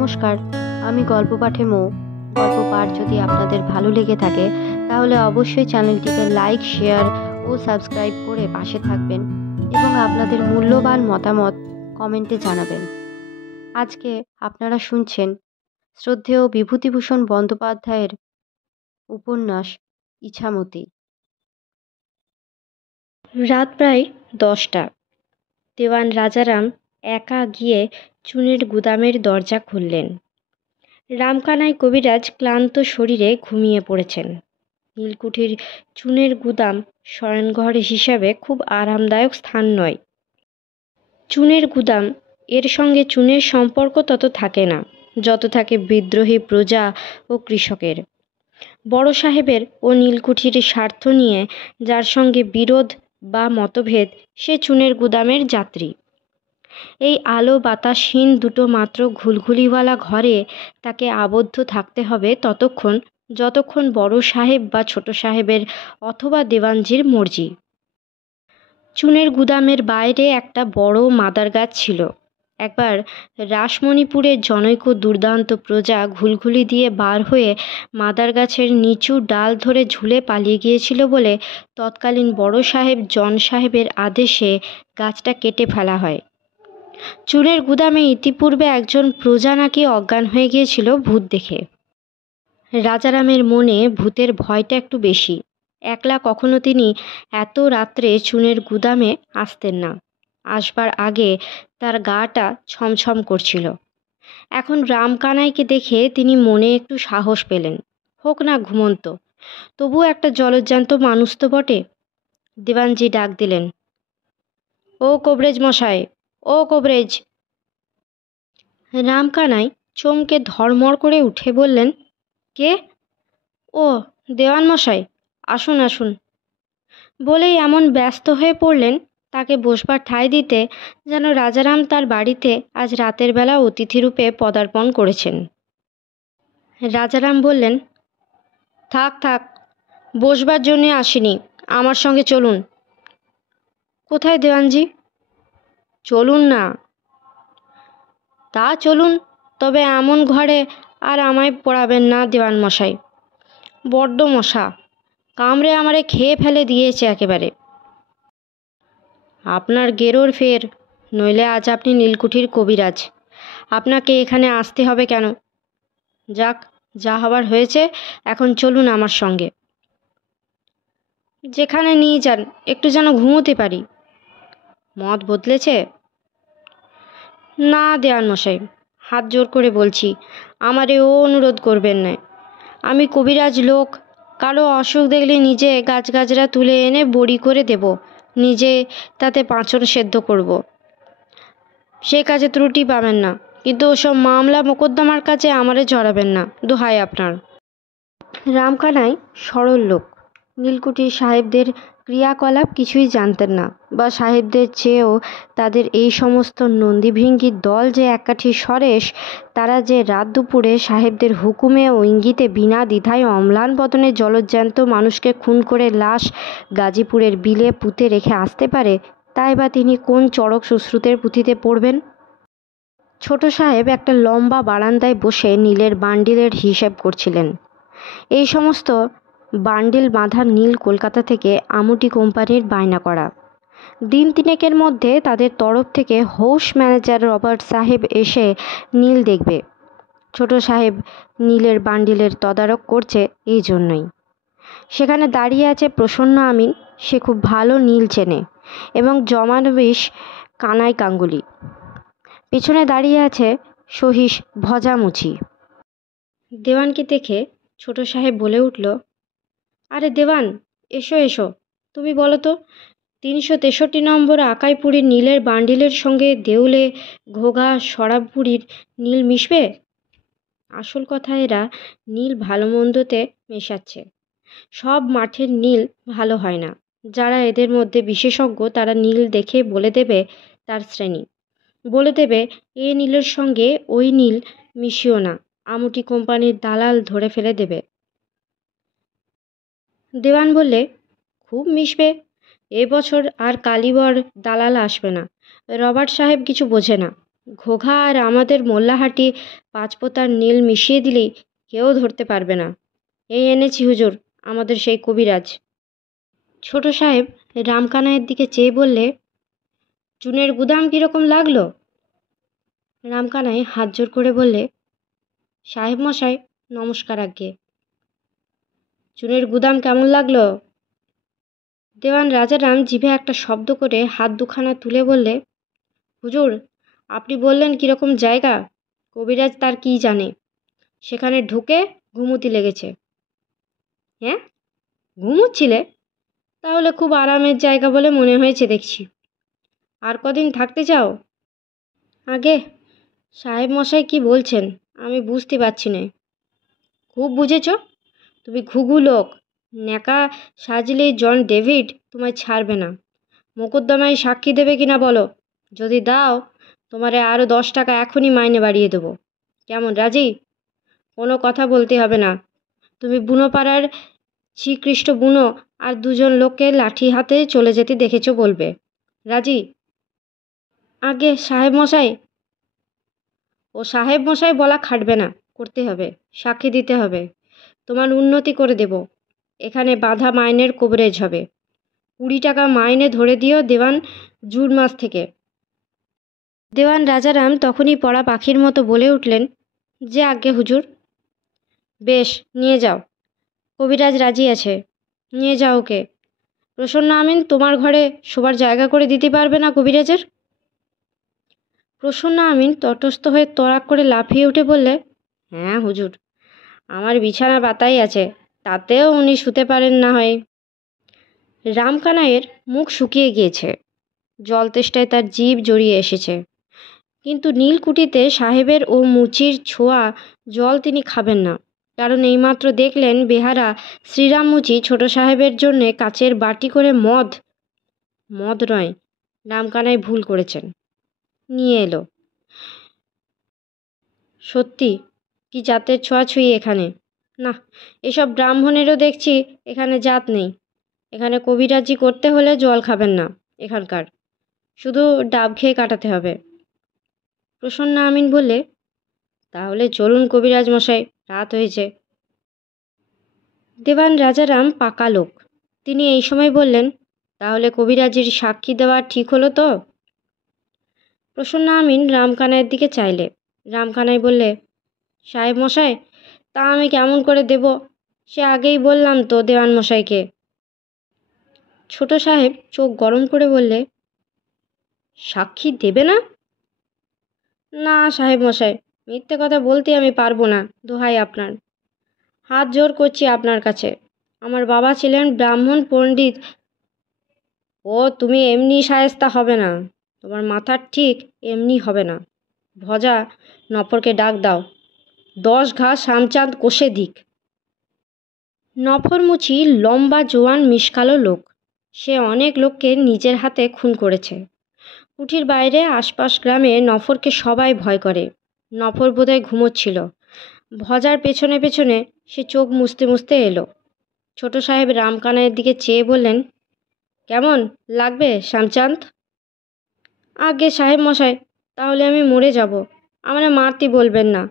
নমস্কার, আমি গল্প পাঠে মৌ। গল্প পাঠ যদি আপনাদের ভালো লেগে থাকে তাহলে অবশ্যই চ্যানেলটিকে লাইক, শেয়ার ও সাবস্ক্রাইব করে পাশে থাকবেন এবং আপনাদের মূল্যবান মতামত কমেন্টে জানাবেন। আজকে আপনারা শুনছেন শ্রদ্ধেয় বিভূতিভূষণ বন্দ্যোপাধ্যায়ের উপন্যাস ইছামতি। রাত প্রায় 10টা। দেওয়ান রাজারাম একা গিয়ে চুনের গুদামের দরজা খুললেন। রামকানাই কবিরাজ ক্লান্ত শরীরে ঘুমিয়ে পড়েছেন। নীলকুঠির চুনের গুদাম শয়নঘর হিসাবে খুব আরামদায়ক স্থান নয়। চুনের গুদাম এর সঙ্গে চুনের সম্পর্ক তত থাকে না যত থাকে বিদ্রোহী প্রজা ও কৃষকের। বড় সাহেবের ও নীলকুঠির স্বার্থ নিয়ে যার সঙ্গে বিরোধ বা মতভেদ সে চুনের গুদামের যাত্রী। এই আলো বাতাসহীন দুটো মাত্র ঘুলঘুলিওয়ালা ঘরে তাকে আবদ্ধ থাকতে হবে ততক্ষণ যতক্ষণ বড় সাহেব বা ছোট সাহেবের অথবা দেওয়ানজির মর্জি। চুনের গুদামের বাইরে একটা বড় মাদার গাছ ছিল। একবার রাসমণিপুরের জনৈক দুর্দান্ত প্রজা ঘুলঘুলি দিয়ে বার হয়ে মাদার গাছের নিচু ডাল ধরে ঝুলে পালিয়ে গিয়েছিল বলে তৎকালীন বড় সাহেব জন সাহেবের আদেশে গাছটা কেটে ফেলা হয়। চুনের গুদামে ইতিপূর্বে একজন প্রজা নাকি অজ্ঞান হয়ে গিয়েছিল ভূত দেখে। রাজারামের মনে ভূতের ভয়টা একটু বেশি। একলা কখনো তিনি এত রাত্রে চুনের গুদামে আসতেন না। আসবার আগে তার গাটা ছমছম করছিল। এখন রামকানাইকে দেখে তিনি মনে একটু সাহস পেলেন। হোক না ঘুমন্ত, তবু একটা জলজ্যান্ত মানুষ তো বটে। দেওয়ানজি ডাক দিলেন, ও কবরেজ মশাই, ও কবরেজ। রামকানাই চমকে ধড়মড় করে উঠে বললেন, কে? ও দেওয়ান মশাই, আসুন আসুন। বলেই এমন ব্যস্ত হয়ে পড়লেন তাকে বসবার ঠাঁই দিতে যেন রাজারাম তার বাড়িতে আজ রাতের বেলা অতিথিরূপে পদার্পণ করেছেন। রাজারাম বললেন, থাক থাক, বসবার জন্যে আসিনি, আমার সঙ্গে চলুন। কোথায় দেওয়ানজি? চলুন না। তা চলুন, তবে এমন ঘরে আর আমায় পড়াবেন না দেওয়ান মশাই। বড্ড মশা, কামড়ে আমারে খেয়ে ফেলে দিয়েছে একেবারে। আপনার গেরোর ফের, নইলে আজ আপনি নীলকুঠির কবিরাজ, আপনাকে এখানে আসতে হবে কেন? যাক, যা হবার হয়েছে, এখন চলুন আমার সঙ্গে। যেখানে নিয়ে যান, একটু যেন ঘুমোতে পারি। মত বদলেছে? না দেওয়ান মশাই, হাত জোর করে বলছি, আমারে ও অনুরোধ করবেন না। আমি কবিরাজ লোক, কারো অসুখ দেখলে নিজে গাছগাছরা তুলে এনে বড়ি করে দেব, নিজে তাতে পাঁচন সেদ্ধ করব। সে কাজে ত্রুটি পাবেন না, কিন্তু ওসব মামলা মোকদ্দমার কাছে আমারে জড়াবেন না, দোহাই আপনার। রামকানাই সরল লোক। নীলকুঠির সাহেবদের ক্রিয়াকলাপ কিছুই জানতেন না, বা সাহেবদের চেয়েও তাদের এই সমস্ত নন্দীভৃঙ্গির দল যে এককাঠি সরেস, তারা যে রাত দুপুরে সাহেবদের হুকুমে ও ইঙ্গিতে বিনা দ্বিধায় অম্লান বদনে জলজ্যান্ত মানুষকে খুন করে লাশ গাজীপুরের বিলে পুঁতে রেখে আসতে পারে, তাই বা তিনি কোন চড়ক সুশ্রুতের পুঁথিতে পড়বেন? ছোট সাহেব একটা লম্বা বারান্দায় বসে নীলের বান্ডিলের হিসেব করছিলেন। এই সমস্ত বান্ডিল বাঁধা নীল কলকাতা থেকে আমুটি কোম্পানির বায়না করা। দিন তিনেকের মধ্যে তাদের তরফ থেকে হাউস ম্যানেজার রবার্ট সাহেব এসে নীল দেখবে। ছোট সাহেব নীলের বান্ডিলের তদারক করছে এই জন্যই। সেখানে দাঁড়িয়ে আছে প্রসন্ন আমিন, সে খুব ভালো নীল চেনে, এবং জমানবিশ কানাই গাঙ্গুলি। পিছনে দাঁড়িয়ে আছে সহিস ভজামুচি। দেওয়ানকে দেখে ছোট সাহেব বলে উঠল, আরে দেওয়ান, এসো এসো, তুমি বলো তো, 363 নম্বর আকাইপুরীর নীলের বান্ডিলের সঙ্গে দেউলে ঘোঘা সরাবপুরীর নীল মিশবে? আসল কথা, এরা নীল ভালো মন্দতে মেশাচ্ছে। সব মাঠের নীল ভালো হয় না। যারা এদের মধ্যে বিশেষজ্ঞ তারা নীল দেখে বলে দেবে তার শ্রেণী, বলে দেবে এ নীলের সঙ্গে ওই নীল মিশিও না, আমুটি কোম্পানির দালাল ধরে ফেলে দেবে। দেওয়ান বললে, খুব মিশবে, এবছর আর কালীবর দালাল আসবে না, রবার্ট সাহেব কিছু বোঝে না, ঘোঘা আর আমাদের মোল্লাহাটি পাঁচপোতার নীল মিশিয়ে দিলেই কেউ ধরতে পারবে না। এই এনেছি হুজুর, আমাদের সেই কবিরাজ। ছোট সাহেব রামকানাইয়ের দিকে চেয়ে বললে, চুনের গুদাম কীরকম লাগলো? রামকানাই হাত জোর করে বললে, সাহেব মশাই নমস্কার আজ্ঞে। চুনের গুদাম কেমন লাগলো? দেওয়ান রাজারাম জিভে একটা শব্দ করে হাত দুখানা তুলে বললে, হুজুর, আপনি বললেন কীরকম জায়গা, কবিরাজ তার কী জানে। সেখানে ঢুকে ঘুমুতি লেগেছে। হ্যাঁ, ঘুমুচ্ছিলে? তাহলে খুব আরামের জায়গা বলে মনে হয়েছে দেখছি। আর কদিন থাকতে চাও? আগে সাহেব মশাই কি বলছেন আমি বুঝতে পারছি না। খুব বুঝেছ, তুমি ঘুঘু লোক। ন্যাকা সাজলে জন ডেভিড তোমায় ছাড়বে না। মোকদ্দমায় সাক্ষী দেবে কিনা বলো? যদি দাও, তোমারে আরও 10 টাকা এখনই মাইনে বাড়িয়ে দেবো। কেমন, রাজি? কোনো কথা বলতে হবে না। তুমি বুনো পাড়ার শ্রীকৃষ্ণ বুনো আর 2জন লোককে লাঠি হাতে চলে যেতে দেখেছো বলবে। রাজি? আগে সাহেব মশাই। ও সাহেব মশাই বলা খাটবে না, করতে হবে, সাক্ষী দিতে হবে। তোমার উন্নতি করে দেব। এখানে বাঁধা মাইনের কভারেজ হবে। 20 টাকা মাইনে ধরে দিও দেওয়ান জুন মাস থেকে। দেওয়ান রাজারাম তখনই পড়া পাখির মতো বলে উঠলেন, যে আজ্ঞে হুজুর। বেশ, নিয়ে যাও। কবিরাজ রাজি আছে, নিয়ে যাও ওকে। প্রসন্ন আমিন তোমার ঘরে শোবার জায়গা করে দিতে পারবে না কবিরাজের? প্রসন্ন আমিন তটস্থ হয়ে তড়াক করে লাফিয়ে উঠে বললে, হ্যাঁ হুজুর, আমার বিছানা পাতাই আছে, তাতেও উনি শুতে পারেন না হয়। রামকানাইয়ের মুখ শুকিয়ে গিয়েছে, জল তেষ্টায় তার জিভ জড়িয়ে এসেছে। কিন্তু নীলকুঠিতে সাহেবের ও মুচির ছোঁয়া জল তিনি খাবেন না, কারণ এইমাত্র দেখলেন বেহারা শ্রীরাম মুচি ছোট সাহেবের জন্যে কাচের বাটি করে মদ নয়, রামকানাই ভুল করেছেন, নিয়ে এলো। সত্যি কি জাতের ছোঁয়াছুঁয়ি এখানে! না, এসব ব্রাহ্মণেরও দেখছি এখানে জাত নেই। এখানে কবিরাজি করতে হলে জল খাবেন না এখানকার, শুধু ডাব খেয়ে কাটাতে হবে। প্রসন্ন আমিন বললে, তাহলে চলুন কবিরাজ মশাই, রাত হয়েছে। দেওয়ান রাজারাম পাকা লোক, তিনি এই সময় বললেন, তাহলে কবিরাজির সাক্ষী দেওয়া ঠিক হলো তো? প্রসন্ন আমিন রামকানাইয়ের দিকে চাইলে। রামকানাই বললে, সাহেব মশাই, তা আমি কেমন করে দেব? সে আগেই বললাম তো দেওয়ান মশাইকে। ছোট সাহেব চোখ গরম করে বললে, সাক্ষী দেবে না? না সাহেব মশাই, মিথ্যে কথা বলতে আমি পারবো না, দোহাই আপনার। হাত জোর করছি আপনার কাছে। আমার বাবা ছিলেন ব্রাহ্মণ পণ্ডিত। ও তুমি এমনি শায়েস্তা হবে না, তোমার মাথার ঠিক এমনি হবে না। ভজা নফরকে ডাক দাও, 10 ঘা শামচাঁদ কষে দিক। নফর মুচি লম্বা জোয়ান মিশকালো লোক, সে অনেক লোককে নিজের হাতে খুন করেছে। কুঠির বাইরে আশপাশ গ্রামে নফরকে সবাই ভয় করে। নফর বোধহয় ঘুমোচ্ছিল। ভজার পেছনে পেছনে সে চোখ মুছতে মুছতে এলো। ছোট সাহেব রামকানাইয়ের দিকে চেয়ে বললেন, কেমন লাগবে শ্যামচাঁদ? আগে সাহেব মশাই, তাহলে আমি মরে যাব। আমরা মারতে বলবেন না।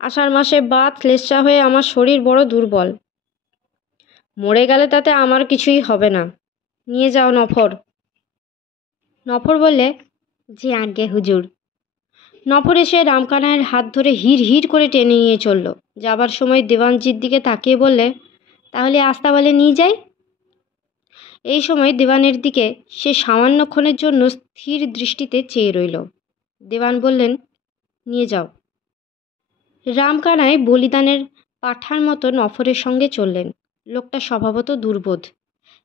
আষাঢ় মাসে বাত লেচ্চা হয়ে আমার শরীর বড় দুর্বল। মরে গেলে তাতে আমার কিছুই হবে না। নিয়ে যাও নফর। নফর বললে, যে আজ্ঞে হুজুর। নফর এসে রামকানাইয়ের হাত ধরে হিড় হিড় করে টেনে নিয়ে চলল। যাবার সময় দেওয়ানজির দিকে তাকিয়ে বললে, তাহলে আস্তাবলে নিয়ে যাই? এই সময় দেওয়ানের দিকে সে সামান্যক্ষণের জন্য স্থির দৃষ্টিতে চেয়ে রইল। দেওয়ান বললেন, নিয়ে যাও। রামকানাই বলিদানের পাঠার মতো নফরের সঙ্গে চললেন। লোকটা স্বভাবত দুর্বোধ।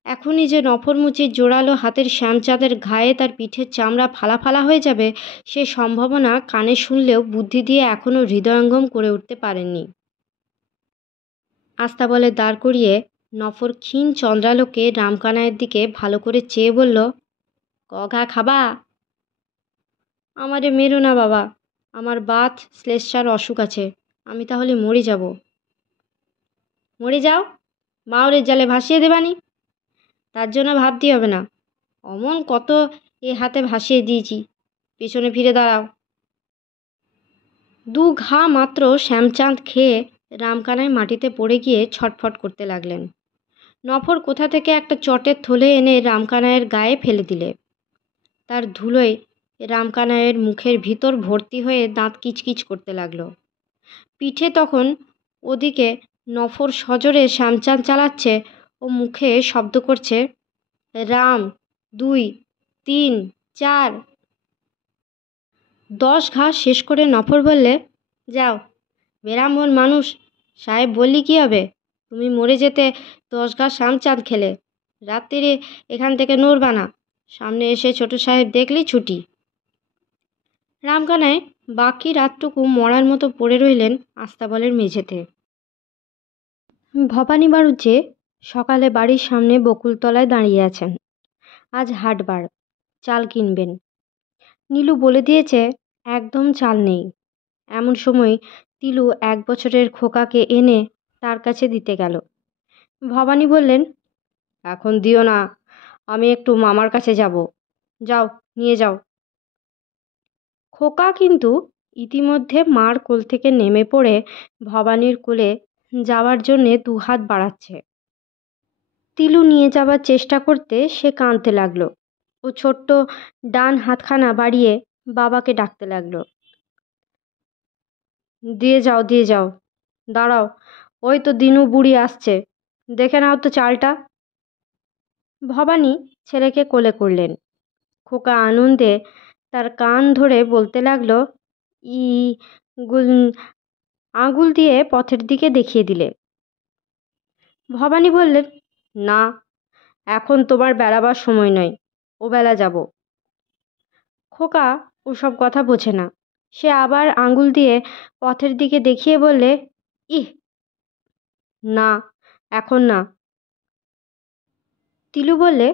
এখনই যে নফর মুচির জোরালো হাতের শ্যামচাঁদের ঘায়ে তার পিঠের চামড়া ফালা ফালা হয়ে যাবে, সে সম্ভাবনা কানে শুনলেও বুদ্ধি দিয়ে এখনও হৃদয়ঙ্গম করে উঠতে পারেননি। আস্তাবলে দাঁড় করিয়ে নফর ক্ষীণ চন্দ্রালোকে রামকানাইয়ের দিকে ভালো করে চেয়ে বলল, কঘা খাবা? আমারে মেরো না বাবা, আমার বাত শ্লেষার অসুখ আছে, আমি তাহলে মরে যাব। মরে যাও, মাওরের জালে ভাসিয়ে দেবানি। তার জন্য ভাবতে হবে না, অমন কত এ হাতে ভাসিয়ে দিয়েছি। পেছনে ফিরে দাঁড়াও। দু ঘা মাত্র শ্যামচাঁদ খেয়ে রামকানাই মাটিতে পড়ে গিয়ে ছটফট করতে লাগলেন। নফর কোথা থেকে একটা চটের থলে এনে রামকানাইয়ের গায়ে ফেলে দিলে। তার ধুলোয় রামকানাইয়ের মুখের ভিতর ভর্তি হয়ে দাঁত কিচকিচ করতে লাগলো। পিঠে তখন ওদিকে নফর সজোরে শ্যামচাঁদ চালাচ্ছে ও মুখে শব্দ করছে, রাম 2 3 4। 10 ঘা শেষ করে নফর বললে, যাও, বেরাম্বন মানুষ, সাহেব বললি কী হবে? তুমি মরে যেতে 10 ঘা শ্যামচাঁদ খেলে। রাত্রিরে এখান থেকে নড়বা না, সামনে এসে ছোট সাহেব দেখলি ছুটি। রামকানাই বাকি রাতটুকু মরার মতো পড়ে রইলেন আস্তাবলের মেঝেতে। ভবানী বাড়ুজ্জে সকালে বাড়ির সামনে বকুলতলায় দাঁড়িয়ে আছেন। আজ হাটবার, চাল কিনবেন। নীলু বলে দিয়েছে একদম চাল নেই। এমন সময় তিলু 1 বছরের খোকাকে এনে তার কাছে দিতে গেল। ভবানী বললেন, এখন দিও না, আমি একটু মামার কাছে যাব, যাও নিয়ে যাও। খোকা কিন্তু ইতিমধ্যে মার কোল থেকে নেমে পড়ে ভবানীর কোলে যাওয়ার জন্যে 2 হাত বাড়াচ্ছে। তিলু নিয়ে যাবার চেষ্টা করতে সে কাঁদতে লাগলো ও ছোট্ট ডান হাতখানা বাড়িয়ে বাবাকে ডাকতে লাগলো, দিয়ে যাও দিয়ে যাও, দাঁড়াও, ওই তো দিনু বুড়ি আসছে, দেখে নাও তো চালটা। ভবানী ছেলেকে কোলে করলেন। খোকা আনন্দে তার কান ধরে বলতে লাগলো, ই গুল, আঙুল দিয়ে পথের দিকে দেখিয়ে দিলে। ভবানী বললেন, না, এখন তোমার বেড়াবার সময় নয়, ও বেলা যাব। খোকা ওসব কথা বোঝে না। সে আবার আঙুল দিয়ে পথের দিকে দেখিয়ে বললে, ইহ, না, এখন না। তিলু বললে,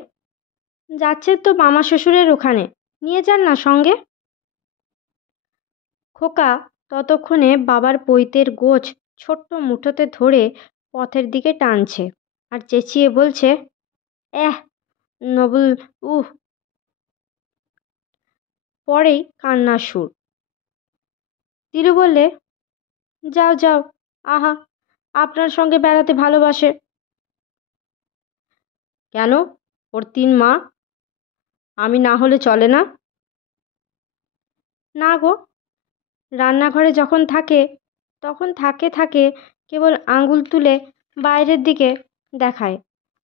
যাচ্ছে তো মামা শ্বশুরের ওখানে, নিয়ে যান না সঙ্গে। খোকা ততক্ষণে বাবার পৈতের গোছ ছোট্ট মুঠোতে ধরে পথের দিকে টানছে আর চেঁচিয়ে বলছে, নবুল, উহ। পরেই কান্নার সুর। তিলু বললে, যাও যাও, আহা, আপনার সঙ্গে বেড়াতে ভালোবাসে। কেন, ওর 3 মা, আমি না হলে চলে না? না গো, রান্নাঘরে যখন থাকে তখন থাকে কেবল আঙুল তুলে বাইরের দিকে দেখায়,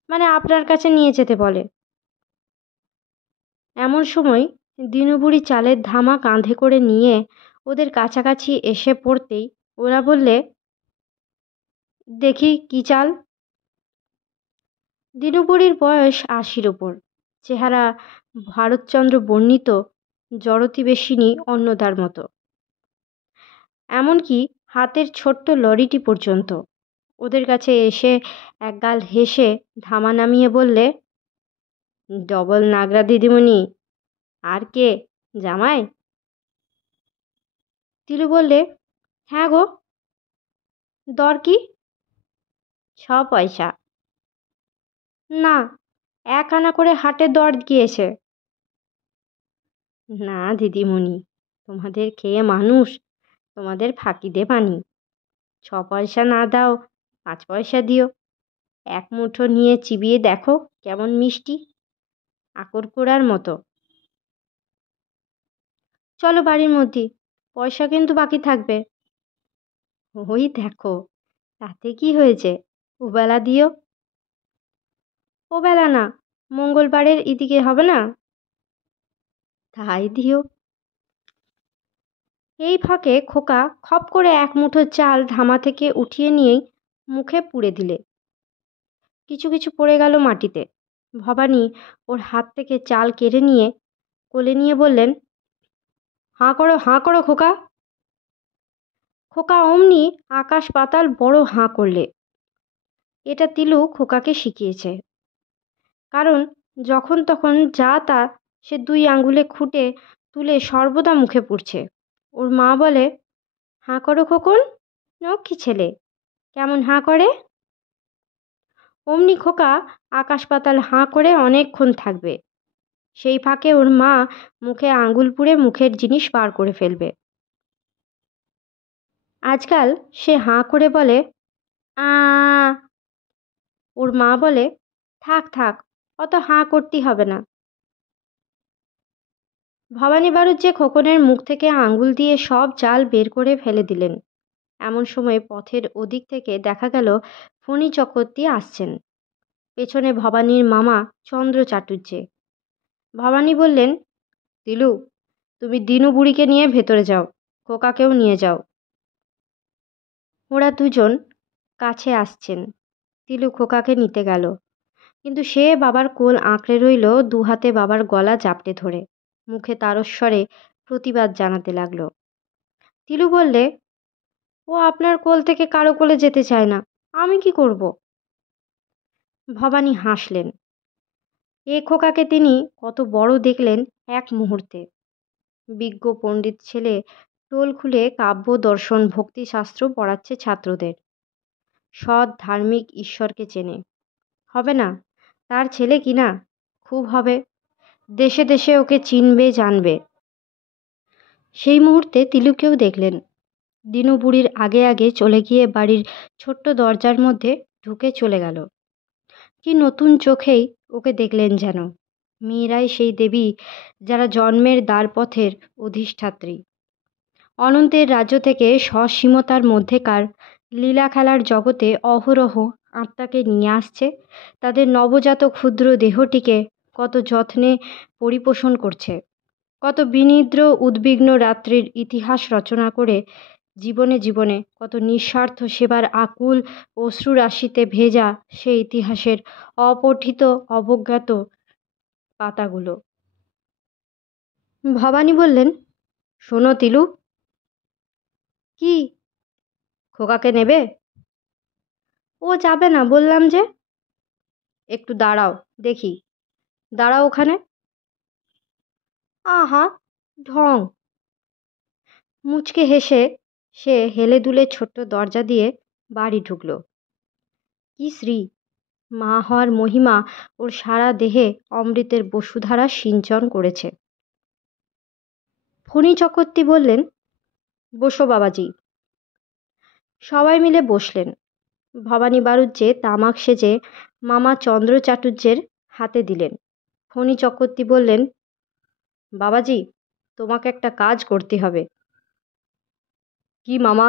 মানে আপনার কাছে নিয়ে যেতে বলে। এমন সময় দিনু বুড়ি চালের ধামা কাঁধে করে নিয়ে ওদের কাছাকাছি এসে পড়তেই ওরা বললে, দেখি কি চাল। দিনু বুড়ির বয়স 80-র ওপর, চেহারা ভারতচন্দ্র বর্ণিত জড়তিবেশিনী অন্নদার মতো, এমনকি হাতের ছোট্ট লরিটি পর্যন্ত। ওদের কাছে এসে একগাল হেসে ধামা নামিয়ে বললে, ডবল নাগরা দিদিমণি, আর কে, জামাই? তিলু বললে, হ্যাঁ গো। দর কি? 6 পয়সা। না, 1 আনা করে হাটে দর গিয়েছে। না দিদিমণি, তোমাদের খেয়ে মানুষ, তোমাদের ফাঁকি দেবানি। 6 পয়সা না দাও, 5 পয়সা দিও। 1 মুঠো নিয়ে চিবিয়ে দেখো কেমন মিষ্টি, আকরকোড়ার মতো। চলো বাড়ির মধ্যে, পয়সা কিন্তু বাকি থাকবে। ওই দেখো, তাতে কি হয়েছে, ওবেলা দিও। ওবেলা না, মঙ্গলবারের এদিকে হবে না? তাই দিও। এই ফাঁকে খোকা খপ করে 1 মুঠো চাল ধামা থেকে উঠিয়ে নিয়েই মুখে পুরে দিলে। কিছু কিছু পড়ে গেল মাটিতে। ভবানী ওর হাত থেকে চাল কেড়ে নিয়ে কোলে নিয়ে বললেন, হাঁ করো খোকা। খোকা অমনি আকাশ পাতাল বড় হাঁ করলে। এটা তিলু খোকাকে শিখিয়েছে। কারণ যখন তখন যা তা সে 2 আঙ্গুলে খুঁটে তুলে সর্বদা মুখে পুরছে। ওর মা বলে, হাঁ করো খোকন, লক্ষ্মী ছেলে, কেমন হাঁ করে। অমনি খোকা আকাশ পাতাল হাঁ করে অনেকক্ষণ থাকবে। সেই ফাঁকে ওর মা মুখে আঙুল পুড়ে মুখের জিনিস বার করে ফেলবে। আজকাল সে হাঁ করে বলে, আ। ওর মা বলে, থাক থাক, অত হাঁ করতেই হবে না। ভবানী বাড়ুজ্যে খোকনের মুখ থেকে আঙুল দিয়ে সব চাল বের করে ফেলে দিলেন। এমন সময় পথের ওদিক থেকে দেখা গেল ফণী চক্রবর্তী আসছেন, পেছনে ভবানীর মামা চন্দ্র চাটুর্যে। ভবানী বললেন, তিলু, তুমি দিনু বুড়িকে নিয়ে ভেতরে যাও, খোকাকেও নিয়ে যাও। ওরা দুজন কাছে আসছেন। তিলু খোকাকে নিতে গেল, কিন্তু সে বাবার কোল আঁকড়ে রইল, দু হাতে বাবার গলা জাপটে ধরে, মুখে তারস্বরে প্রতিবাদ জানাতে লাগলো। তিলু বললে, ও আপনার কোল থেকে কারো কোলে যেতে চায় না, আমি কি করব? ভবানী হাসলেন। এ খোকাকে তিনি কত বড় দেখলেন এক মুহূর্তে। বিজ্ঞ পণ্ডিত ছেলে, টোল খুলে কাব্য দর্শন ভক্তিশাস্ত্র পড়াচ্ছে ছাত্রদের। সৎ ধার্মিক ঈশ্বরকে চেনে। হবে না তার ছেলে কি না? খুব হবে। দেশে দেশে ওকে চিনবে জানবে। সেই মুহূর্তে তিলুকেও দেখলেন। দিনু বুড়ির আগে আগে চলে গিয়ে বাড়ির ছোট্ট দরজার মধ্যে ঢুকে চলে গেল। কি নতুন চোখেই ওকে দেখলেন যেন। মেয়েরাই সেই দেবী যারা জন্মের দ্বারপথের অধিষ্ঠাত্রী। অনন্তের রাজ্য থেকে সসীমতার মধ্যেকার লীলা খেলার জগতে অহরহ আত্মাকে নিয়ে আসছে, তাদের নবজাত ক্ষুদ্র দেহটিকে কত যত্নে পরিপোষণ করছে, কত বিনিদ্র উদ্বিগ্ন রাত্রির ইতিহাস রচনা করে জীবনে জীবনে কত নিঃস্বার্থ সেবার আকুল অশ্রুরাশিতে ভেজা সেই ইতিহাসের অপঠিত অবজ্ঞাত পাতাগুলো। ভবানী বললেন, শোনো তিলু। কি? খোকাকে নেবে? ও যাবে না বললাম যে। একটু দাঁড়াও দেখি। দাঁড়াও ওখানে। আহা, ঢং। মুচকে হেসে সে হেলে দুলে ছোট্ট দরজা দিয়ে বাড়ি ঢুকল। কি শ্রী! মা হওয়ার মহিমা ওর সারা দেহে অমৃতের বসুধারা সিঞ্চন করেছে। ফণী চক্রবর্তী বললেন, বসো বাবাজি। সবাই মিলে বসলেন। ভবানী বাড়ুজ্যে তামাক সেজে মামা চন্দ্র চাটুর্যের হাতে দিলেন। ফণী চক্রবর্তী বললেন, বাবাজি, তোমাকে একটা কাজ করতে হবে। কি মামা?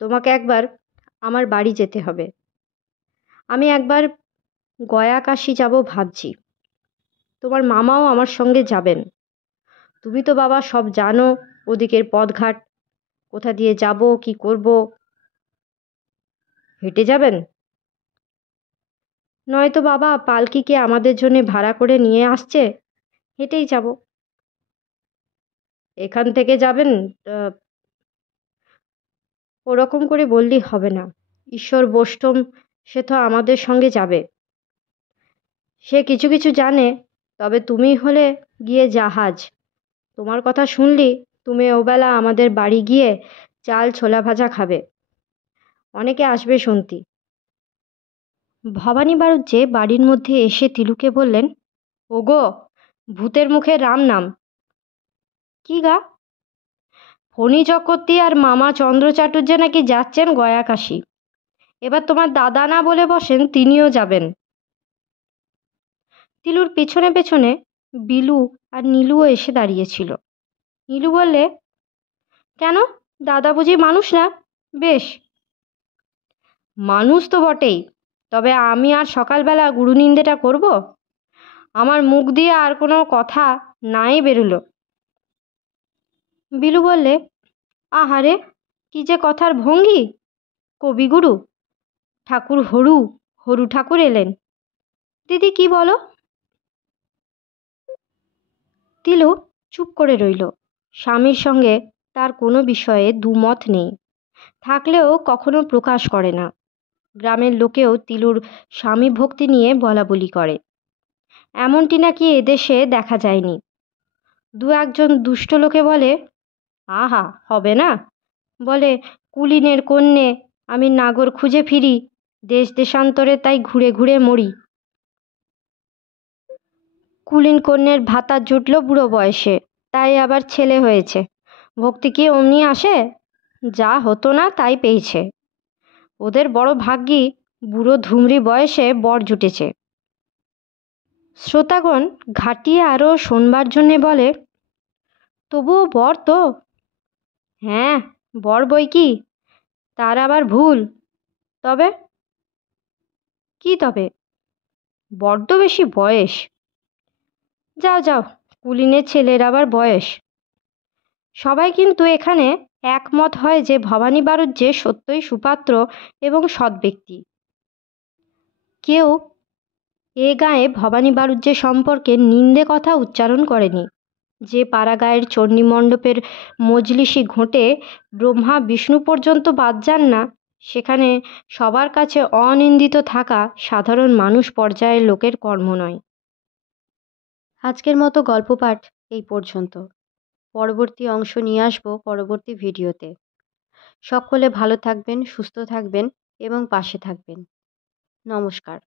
তোমাকে একবার আমার বাড়ি যেতে হবে। আমি একবার গয়া কাশী যাব ভাবছি। তোমার মামাও আমার সঙ্গে যাবেন। তুমি তো বাবা সব জানো, ওদিকের পথঘাট, কোথা দিয়ে যাব, কি করব। হেঁটে যাবেন? নয়তো বাবা পালকিকে আমাদের জন্য ভাড়া করে নিয়ে আসছে, হেঁটেই যাব। এখান থেকে যাবেন? ওরকম করে বললেই হবে না। ঈশ্বর বৈষ্ণব, সে তো আমাদের সঙ্গে যাবে। সে কিছু কিছু জানে, তবে তুমি হলে গিয়ে জাহাজ। তোমার কথা শুনলি তুমি ওবেলা আমাদের বাড়ি গিয়ে চাল ছোলা ভাজা খাবে। অনেকে আসবে শুনতি। ভবানী বাড়ুজ্যে বাড়ির মধ্যে এসে তিলুকে বললেন, ওগো, ভূতের মুখে রাম নাম। কি গা? ফণী চক্রবর্তী আর মামা চন্দ্র চাটুর্যে নাকি যাচ্ছেন গয়া কাশী। এবার তোমার দাদা না বলে বসেন তিনিও যাবেন। তিলুর পেছনে পেছনে বিলু আর নীলুও এসে দাঁড়িয়েছিল। নীলু বললে, কেন, দাদা বুঝি মানুষ না? বেশ, মানুষ তো বটেই, তবে আমি আর সকালবেলা গুরুনিন্দেটা করব? আমার মুখ দিয়ে আর কোনো কথা নাই বেরুলো। বিলু বললে, আহারে, কি যে কথার ভঙ্গি! কবিগুরু ঠাকুর হরু হরু ঠাকুর এলেন। দিদি কি বলো? তিলু চুপ করে রইল। স্বামীর সঙ্গে তার কোনো বিষয়ে দুমত নেই, থাকলেও কখনো প্রকাশ করে না। গ্রামের লোকেও তিলুর স্বামী ভক্তি নিয়ে বলাবলি করে। এমনটি নাকি এদেশে দেখা যায়নি। দু একজন দুষ্ট লোকে বলে, আহা, হবে না। বলে, কুলীনের কন্যে, আমি নাগর খুঁজে ফিরি, দেশ দেশান্তরে তাই ঘুরে ঘুরে মরি। কুলীন কন্যের ভাতা জুটল বুড়ো বয়সে, তাই আবার ছেলে হয়েছে, ভক্তি কি অমনি আসে? যা হতো না তাই পেয়েছে। ওদের বড় ভাগ্যি বুড়ো ধুমরি বয়সে বর জুটেছে। শ্রোতাগণ ঘাটিয়ে আরও শোনবার জন্যে বলে, তবুও বর তো? হ্যাঁ, বর বই কি, তার আবার ভুল। তবে? কি তবে? বড্ড বেশি বয়স। যাও যাও, কুলীনের ছেলের আবার বয়স। সবাই কিন্তু এখানে একমত হয় যে ভবানী বাড়ুজ্যে সত্যই সুপাত্র এবং সৎ ব্যক্তি। কেউ এ গাঁয়ে ভবানী বাড়ুজ্যে সম্পর্কে নিন্দে কথা উচ্চারণ করেনি। যে পাড়াগাঁয়ের চণ্ডী মণ্ডপের মজলিসি ঘোঁটে ব্রহ্মা বিষ্ণু পর্যন্ত বাদ যান না, সেখানে সবার কাছে অনিন্দিত থাকা সাধারণ মানুষ পর্যায়ের লোকের কর্ম নয়। আজকের মতো গল্প পাঠ এই পর্যন্ত। পরবর্তী অংশ নিয়ে আসবো পরবর্তী ভিডিওতে। সকলে ভালো থাকবেন, সুস্থ থাকবেন এবং পাশে থাকবেন। নমস্কার।